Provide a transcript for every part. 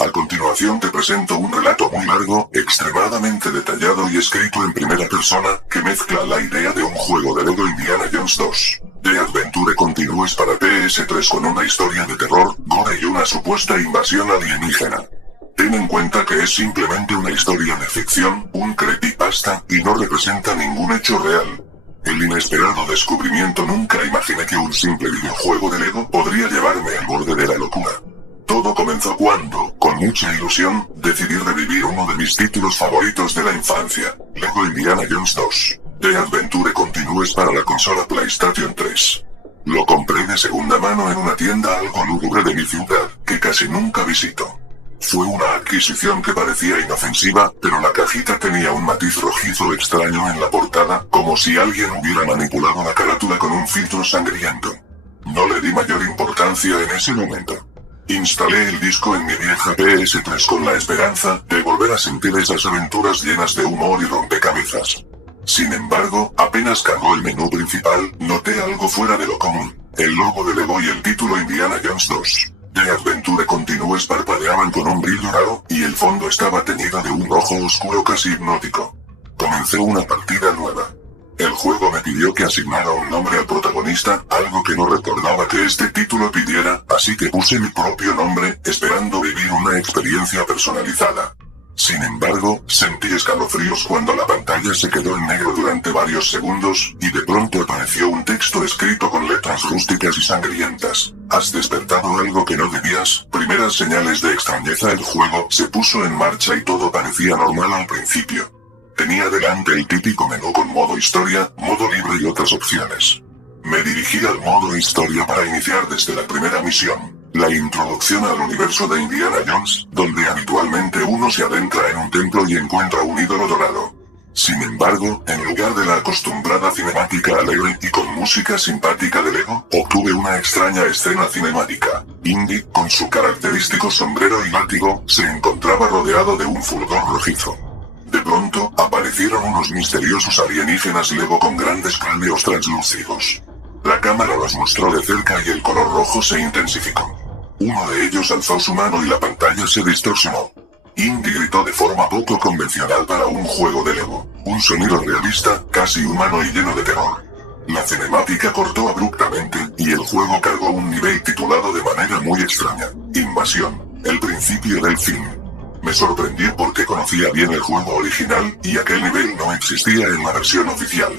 A continuación te presento un relato muy largo, extremadamente detallado y escrito en primera persona, que mezcla la idea de un juego de Lego Indiana Jones 2. The Adventure Continues para PS3 con una historia de terror, gore y una supuesta invasión alienígena. Ten en cuenta que es simplemente una historia de ficción, un creepypasta, y no representa ningún hecho real. El inesperado descubrimiento: nunca imaginé que un simple videojuego de Lego podría llevarme al borde de la locura. Todo comenzó cuando, con mucha ilusión, decidí revivir uno de mis títulos favoritos de la infancia, Lego Indiana Jones 2. The Adventure Continues para la consola PlayStation 3. Lo compré de segunda mano en una tienda algo lúgubre de mi ciudad, que casi nunca visito. Fue una adquisición que parecía inofensiva, pero la cajita tenía un matiz rojizo extraño en la portada, como si alguien hubiera manipulado la carátula con un filtro sangriento. No le di mayor importancia en ese momento. Instalé el disco en mi vieja PS3 con la esperanza de volver a sentir esas aventuras llenas de humor y rompecabezas. Sin embargo, apenas cargó el menú principal, noté algo fuera de lo común. El logo de Lego y el título Indiana Jones 2. The Adventure Continues parpadeaban con un brillo raro, y el fondo estaba teñido de un rojo oscuro casi hipnótico. Comencé una partida nueva. El juego me pidió que asignara un nombre al protagonista, algo que no recordaba que este título pidiera, así que puse mi propio nombre, esperando vivir una experiencia personalizada. Sin embargo, sentí escalofríos cuando la pantalla se quedó en negro durante varios segundos, y de pronto apareció un texto escrito con letras rústicas y sangrientas. ¿Has despertado algo que no debías? Primeras señales de extrañeza. El juego se puso en marcha y todo parecía normal al principio. Tenía delante el típico menú con modo historia, modo libre y otras opciones. Me dirigí al modo historia para iniciar desde la primera misión. La introducción al universo de Indiana Jones, donde habitualmente uno se adentra en un templo y encuentra un ídolo dorado. Sin embargo, en lugar de la acostumbrada cinemática alegre y con música simpática de Lego, obtuve una extraña escena cinemática. Indy, con su característico sombrero y látigo, se encontraba rodeado de un fulgor rojizo. De pronto, aparecieron unos misteriosos alienígenas Lego con grandes cráneos translúcidos. La cámara los mostró de cerca y el color rojo se intensificó. Uno de ellos alzó su mano y la pantalla se distorsionó. Indy gritó de forma poco convencional para un juego de Lego. Un sonido realista, casi humano y lleno de terror. La cinemática cortó abruptamente, y el juego cargó un nivel titulado de manera muy extraña: Invasión, el principio del fin. Me sorprendí porque conocía bien el juego original, y aquel nivel no existía en la versión oficial.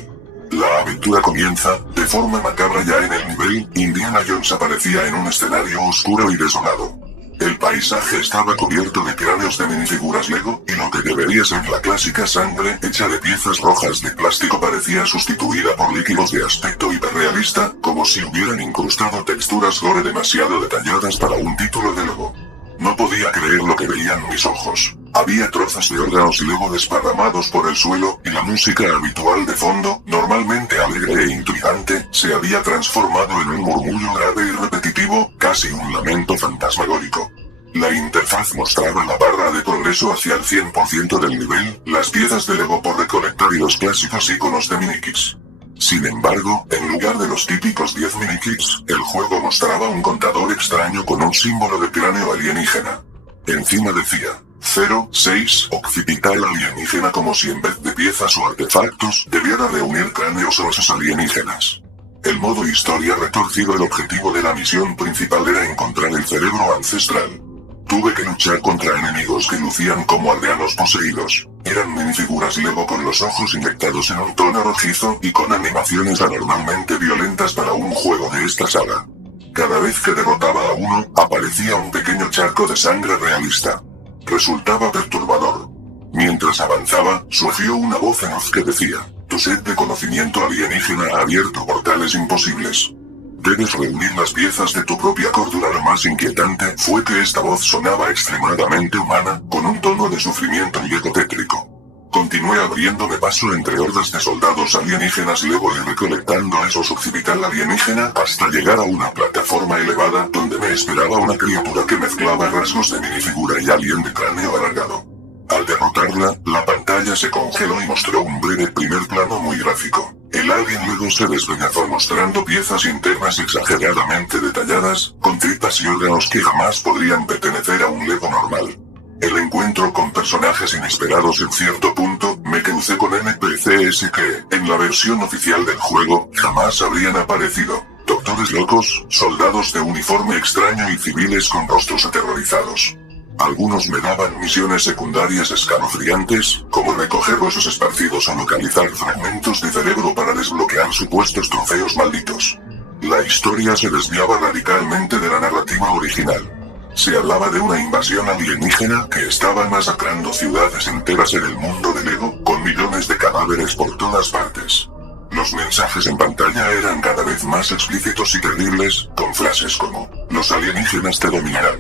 La aventura comienza, de forma macabra ya en el nivel. Indiana Jones aparecía en un escenario oscuro y desolado. El paisaje estaba cubierto de cráneos de minifiguras Lego, y lo que debería ser la clásica sangre hecha de piezas rojas de plástico parecía sustituida por líquidos de aspecto hiperrealista, como si hubieran incrustado texturas gore demasiado detalladas para un título de Lego. No podía creer lo que veían mis ojos. Había trozos de órganos Lego desparramados por el suelo, y la música habitual de fondo, normalmente alegre e intrigante, se había transformado en un murmullo grave y repetitivo, casi un lamento fantasmagórico. La interfaz mostraba la barra de progreso hacia el 100% del nivel, las piezas de Lego por recolectar y los clásicos iconos de minikits. Sin embargo, en lugar de los típicos 10 minikits, el juego mostraba un contador extraño con un símbolo de cráneo alienígena. Encima decía 06 occipital alienígena, como si en vez de piezas o artefactos, debiera reunir cráneos o osas alienígenas. El modo historia retorcido. El objetivo de la misión principal era encontrar el cerebro ancestral. Tuve que luchar contra enemigos que lucían como aldeanos poseídos. Eran minifiguras Lego con los ojos inyectados en un tono rojizo y con animaciones anormalmente violentas para un juego de esta saga. Cada vez que derrotaba a uno, aparecía un pequeño charco de sangre realista. Resultaba perturbador. Mientras avanzaba, surgió una voz en off que decía: tu sed de conocimiento alienígena ha abierto portales imposibles. Debes reunir las piezas de tu propia cordura. Lo más inquietante fue que esta voz sonaba extremadamente humana, con un tono de sufrimiento y egotétrico. Continué abriéndome paso entre hordas de soldados alienígenas Lego y recolectando a esos occipital alienígena hasta llegar a una plataforma elevada donde me esperaba una criatura que mezclaba rasgos de minifigura y alien de cráneo alargado. Al derrotarla, la pantalla se congeló y mostró un breve primer plano muy gráfico. El alien luego se despeñazó mostrando piezas internas exageradamente detalladas, con tripas y órganos que jamás podrían pertenecer a un Lego normal. encuentro con personajes inesperados en cierto punto, me crucé con NPCs que, en la versión oficial del juego, jamás habrían aparecido. Doctores locos, soldados de uniforme extraño y civiles con rostros aterrorizados. Algunos me daban misiones secundarias escalofriantes, como recoger huesos esparcidos o localizar fragmentos de cerebro para desbloquear supuestos trofeos malditos. La historia se desviaba radicalmente de la narrativa original. Se hablaba de una invasión alienígena que estaba masacrando ciudades enteras en el mundo del Lego, con millones de cadáveres por todas partes. Los mensajes en pantalla eran cada vez más explícitos y terribles, con frases como, los alienígenas te dominarán.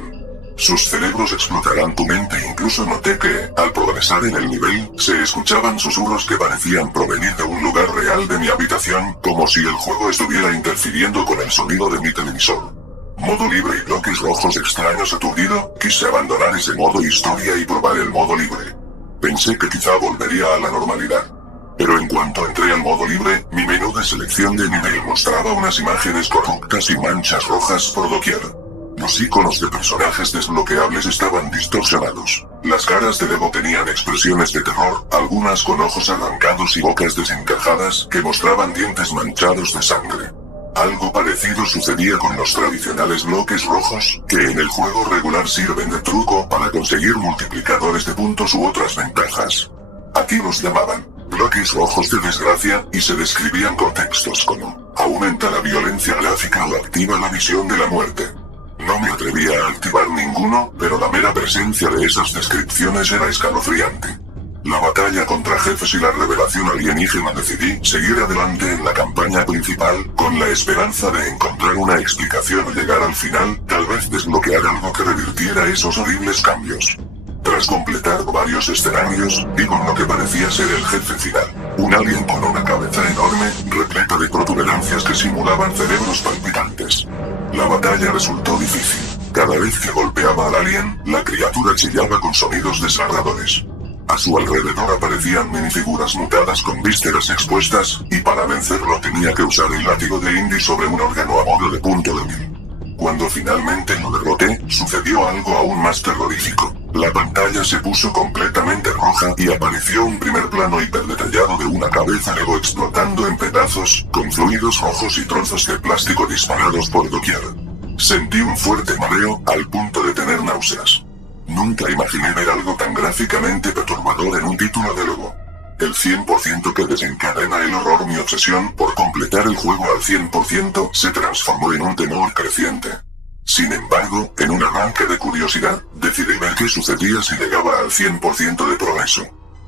Sus cerebros explotarán tu mente. Incluso noté que, al progresar en el nivel, se escuchaban susurros que parecían provenir de un lugar real de mi habitación, como si el juego estuviera interfiriendo con el sonido de mi televisor. Modo libre y bloques rojos extraños. Aturdido, quise abandonar ese modo historia y probar el modo libre. Pensé que quizá volvería a la normalidad. Pero en cuanto entré al modo libre, mi menú de selección de nivel mostraba unas imágenes corruptas y manchas rojas por doquier. Los iconos de personajes desbloqueables estaban distorsionados. Las caras de Lego tenían expresiones de terror, algunas con ojos arrancados y bocas desencajadas que mostraban dientes manchados de sangre. Algo parecido sucedía con los tradicionales bloques rojos, que en el juego regular sirven de truco para conseguir multiplicadores de puntos u otras ventajas. Aquí los llamaban bloques rojos de desgracia, y se describían con textos como, aumenta la violencia gráfica o activa la visión de la muerte. No me atrevía a activar ninguno, pero la mera presencia de esas descripciones era escalofriante. La batalla contra jefes y la revelación alienígena. Decidí seguir adelante en la campaña principal, con la esperanza de encontrar una explicación o llegar al final, tal vez desbloquear algo que revirtiera esos horribles cambios. Tras completar varios escenarios, di con lo que parecía ser el jefe final. Un alien con una cabeza enorme, repleta de protuberancias que simulaban cerebros palpitantes. La batalla resultó difícil. Cada vez que golpeaba al alien, la criatura chillaba con sonidos desgarradores. A su alrededor aparecían minifiguras mutadas con vísceras expuestas, y para vencerlo tenía que usar el látigo de Indy sobre un órgano a modo de punto débil. Cuando finalmente lo derroté, sucedió algo aún más terrorífico. La pantalla se puso completamente roja y apareció un primer plano hiperdetallado de una cabeza Lego explotando en pedazos, con fluidos rojos y trozos de plástico disparados por doquier. Sentí un fuerte mareo, al punto de tener náuseas. Nunca imaginé ver algo tan gráficamente perturbador en un título de Lego. El 100% que desencadena el horror. Mi obsesión por completar el juego al 100% se transformó en un temor creciente. Sin embargo, en un arranque de curiosidad, decidí ver qué sucedía si llegaba al 100% de progreso.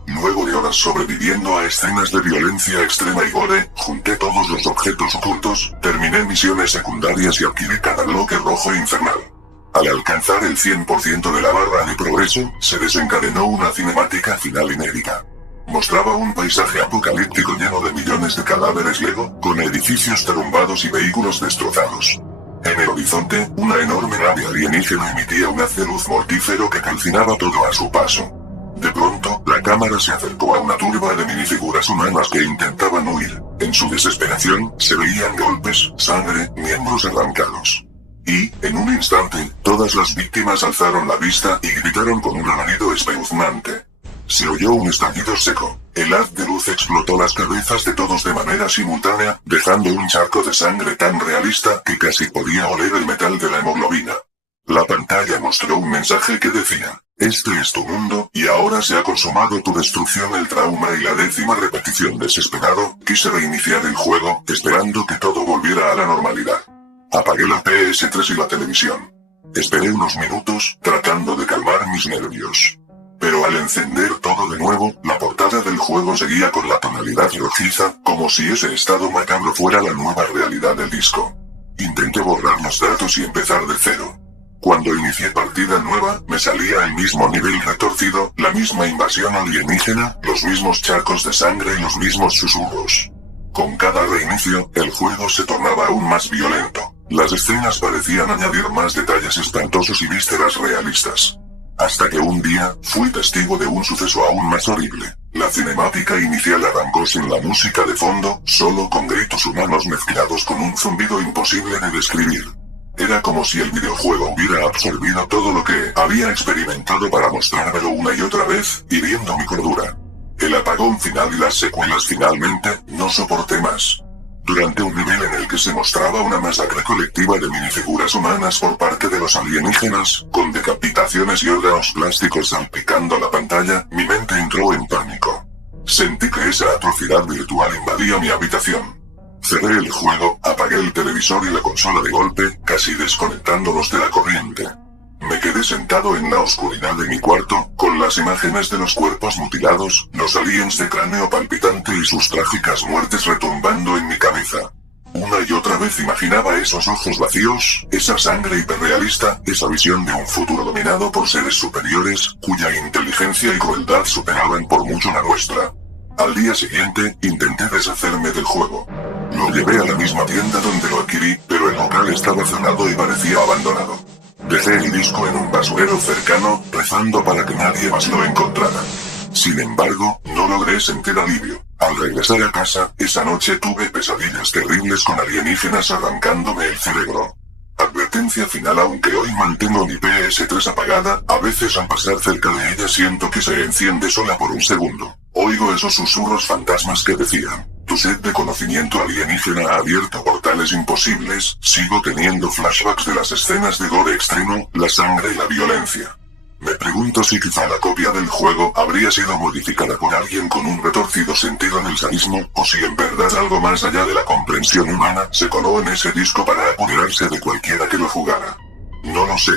Luego de horas sobreviviendo a escenas de violencia extrema y gore, junté todos los objetos ocultos, terminé misiones secundarias y adquirí cada bloque rojo infernal. Al alcanzar el 100% de la barra de progreso, se desencadenó una cinemática final inédita. Mostraba un paisaje apocalíptico lleno de millones de cadáveres Lego, con edificios derrumbados y vehículos destrozados. En el horizonte, una enorme nave alienígena emitía un haz de luz mortífero que calcinaba todo a su paso. De pronto, la cámara se acercó a una turba de minifiguras humanas que intentaban huir. En su desesperación, se veían golpes, sangre, miembros arrancados. Y, en un instante, todas las víctimas alzaron la vista y gritaron con un alarido espeluznante. Se oyó un estallido seco. El haz de luz explotó las cabezas de todos de manera simultánea, dejando un charco de sangre tan realista que casi podía oler el metal de la hemoglobina. La pantalla mostró un mensaje que decía, este es tu mundo, y ahora se ha consumado tu destrucción. El trauma y la 10ª repetición. Desesperado, quise reiniciar el juego, esperando que todo volviera a la normalidad. Apagué la PS3 y la televisión. Esperé unos minutos, tratando de calmar mis nervios. Pero al encender todo de nuevo, la portada del juego seguía con la tonalidad rojiza, como si ese estado macabro fuera la nueva realidad del disco. Intenté borrar los datos y empezar de cero. Cuando inicié partida nueva, me salía el mismo nivel retorcido, la misma invasión alienígena, los mismos charcos de sangre y los mismos susurros. Con cada reinicio, el juego se tornaba aún más violento. Las escenas parecían añadir más detalles espantosos y vísceras realistas. Hasta que un día, fui testigo de un suceso aún más horrible. La cinemática inicial arrancó sin la música de fondo, solo con gritos humanos mezclados con un zumbido imposible de describir. Era como si el videojuego hubiera absorbido todo lo que había experimentado para mostrármelo una y otra vez, hiriendo mi cordura. El apagón final y las secuelas finalmente, no soporté más. Durante un nivel en el que se mostraba una masacre colectiva de minifiguras humanas por parte de los alienígenas, con decapitaciones y órganos plásticos salpicando la pantalla, mi mente entró en pánico. Sentí que esa atrocidad virtual invadía mi habitación. Cerré el juego, apagué el televisor y la consola de golpe, casi desconectándolos de la corriente. Me quedé sentado en la oscuridad de mi cuarto, con las imágenes de los cuerpos mutilados, los aliens de cráneo palpitante y sus trágicas muertes retumbando en mi cabeza. Una y otra vez imaginaba esos ojos vacíos, esa sangre hiperrealista, esa visión de un futuro dominado por seres superiores, cuya inteligencia y crueldad superaban por mucho la nuestra. Al día siguiente, intenté deshacerme del juego. Lo llevé a la misma tienda donde lo adquirí, pero el local estaba cerrado y parecía abandonado. Dejé el disco en un basurero cercano, rezando para que nadie más lo encontrara. Sin embargo, no logré sentir alivio. Al regresar a casa, esa noche tuve pesadillas terribles con alienígenas arrancándome el cerebro. Advertencia final: aunque hoy mantengo mi PS3 apagada, a veces al pasar cerca de ella siento que se enciende sola por un segundo. Oigo esos susurros fantasmas que decían: tu sed de conocimiento alienígena ha abierto portales imposibles. Sigo teniendo flashbacks de las escenas de gore extremo, la sangre y la violencia. Me pregunto si quizá la copia del juego habría sido modificada por alguien con un retorcido sentido del sadismo, o si en verdad algo más allá de la comprensión humana se coló en ese disco para apoderarse de cualquiera que lo jugara. No lo sé.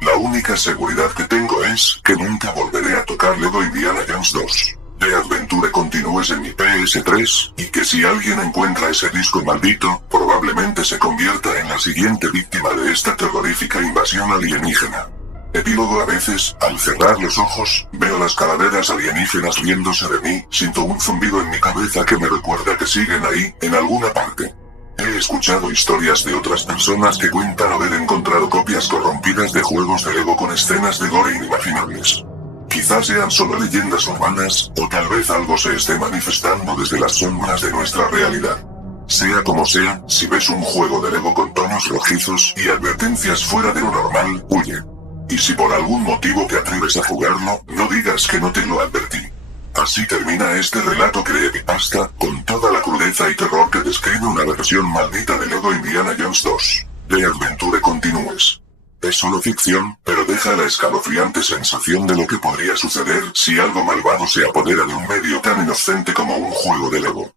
La única seguridad que tengo es que nunca volveré a tocar Lego Indiana Jones 2. The Adventure Continues en mi PS3, y que si alguien encuentra ese disco maldito, probablemente se convierta en la siguiente víctima de esta terrorífica invasión alienígena. Epílogo: a veces, al cerrar los ojos, veo las calaveras alienígenas riéndose de mí, siento un zumbido en mi cabeza que me recuerda que siguen ahí, en alguna parte. He escuchado historias de otras personas que cuentan haber encontrado copias corrompidas de juegos de Lego con escenas de gore inimaginables. Quizás sean solo leyendas urbanas, o tal vez algo se esté manifestando desde las sombras de nuestra realidad. Sea como sea, si ves un juego de Lego con tonos rojizos y advertencias fuera de lo normal, huye. Y si por algún motivo te atreves a jugarlo, no digas que no te lo advertí. Así termina este relato creepypasta, con toda la crudeza y terror que describe una versión maldita de Lego Indiana Jones 2. The Adventure Continues. Es solo ficción, pero deja la escalofriante sensación de lo que podría suceder si algo malvado se apodera de un medio tan inocente como un juego de Lego.